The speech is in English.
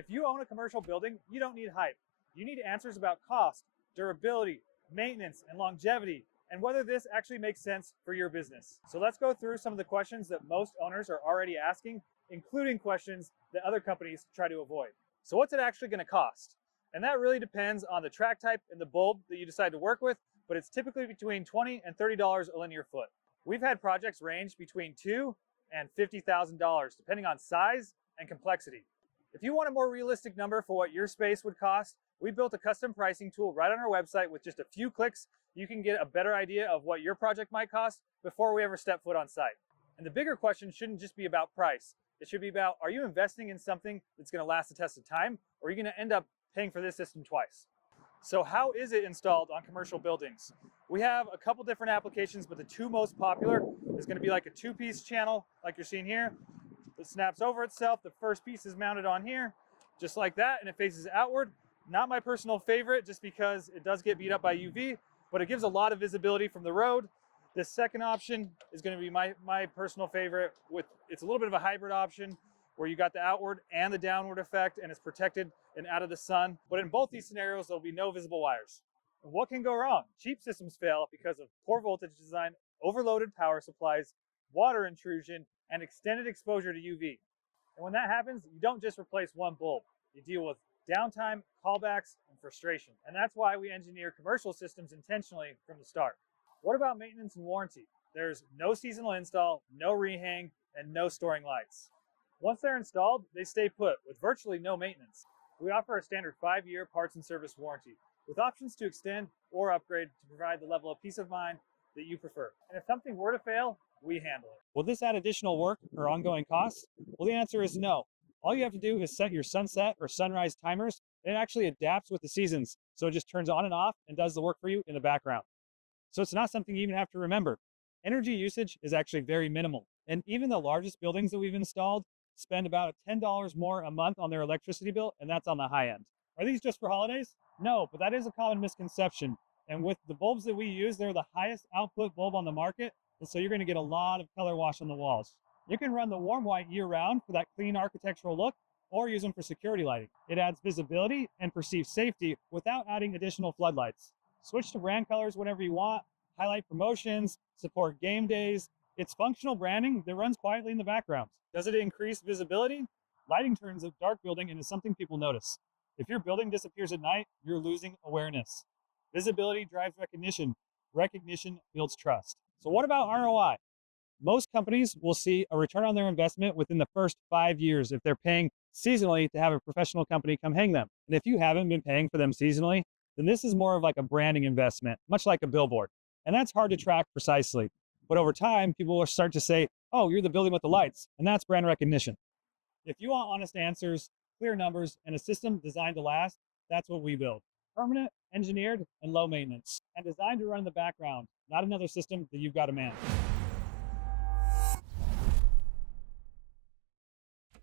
If you own a commercial building, you don't need hype. You need answers about cost, durability, maintenance, and longevity, and whether this actually makes sense for your business. So let's go through some of the questions that most owners are already asking, including questions that other companies try to avoid. So what's it actually going to cost? And that really depends on the track type and the bulb that you decide to work with, but it's typically between $20 and $30 a linear foot. We've had projects range between $2,000 and $50,000, depending on size and complexity. If you want a more realistic number for what your space would cost, we built a custom pricing tool right on our website. With just a few clicks, you can get a better idea of what your project might cost before we ever step foot on site. And the bigger question shouldn't just be about price. It should be about, are you investing in something that's going to last the test of time, or are you going to end up paying for this system twice? So how is it installed on commercial buildings? We have a couple different applications, but the two most popular is going to be like a two-piece channel, like you're seeing here. It snaps over itself. The first piece is mounted on here, just like that, and it faces outward. Not my personal favorite, just because it does get beat up by UV, but it gives a lot of visibility from the road. This second option is going to be my personal favorite. It's a little bit of a hybrid option where you got the outward and the downward effect, and it's protected and out of the sun. But in both these scenarios, there'll be no visible wires. And what can go wrong? Cheap systems fail because of poor voltage design, overloaded power supplies, water intrusion, and extended exposure to UV. And when that happens, you don't just replace one bulb. You deal with downtime, callbacks, and frustration. And that's why we engineer commercial systems intentionally from the start. What about maintenance and warranty? There's no seasonal install, no rehang, and no storing lights. Once they're installed, they stay put with virtually no maintenance. We offer a standard 5-year parts and service warranty with options to extend or upgrade to provide the level of peace of mind that you prefer. And if something were to fail, we handle it. Will this add additional work or ongoing costs? Well, the answer is no. All you have to do is set your sunset or sunrise timers, and it actually adapts with the seasons. So it just turns on and off and does the work for you in the background. So it's not something you even have to remember. Energy usage is actually very minimal. And even the largest buildings that we've installed spend about $10 more a month on their electricity bill, and that's on the high end. Are these just for holidays? No, but that is a common misconception. And with the bulbs that we use, they're the highest output bulb on the market, and so you're going to get a lot of color wash on the walls. You can run the warm white year-round for that clean architectural look, or use them for security lighting. It adds visibility and perceived safety without adding additional floodlights. Switch to brand colors whenever you want, highlight promotions, support game days. It's functional branding that runs quietly in the background. Does it increase visibility? Lighting turns a dark building into something people notice. If your building disappears at night, you're losing awareness. Visibility drives recognition. Recognition builds trust. So what about ROI? Most companies will see a return on their investment within the first 5 years if they're paying seasonally to have a professional company come hang them. And if you haven't been paying for them seasonally, then this is more of like a branding investment, much like a billboard. And that's hard to track precisely. But over time, people will start to say, oh, you're the building with the lights, and that's brand recognition. If you want honest answers, clear numbers, and a system designed to last, that's what we build. Permanent, engineered, and low maintenance, and designed to run in the background, not another system that you've got to manage.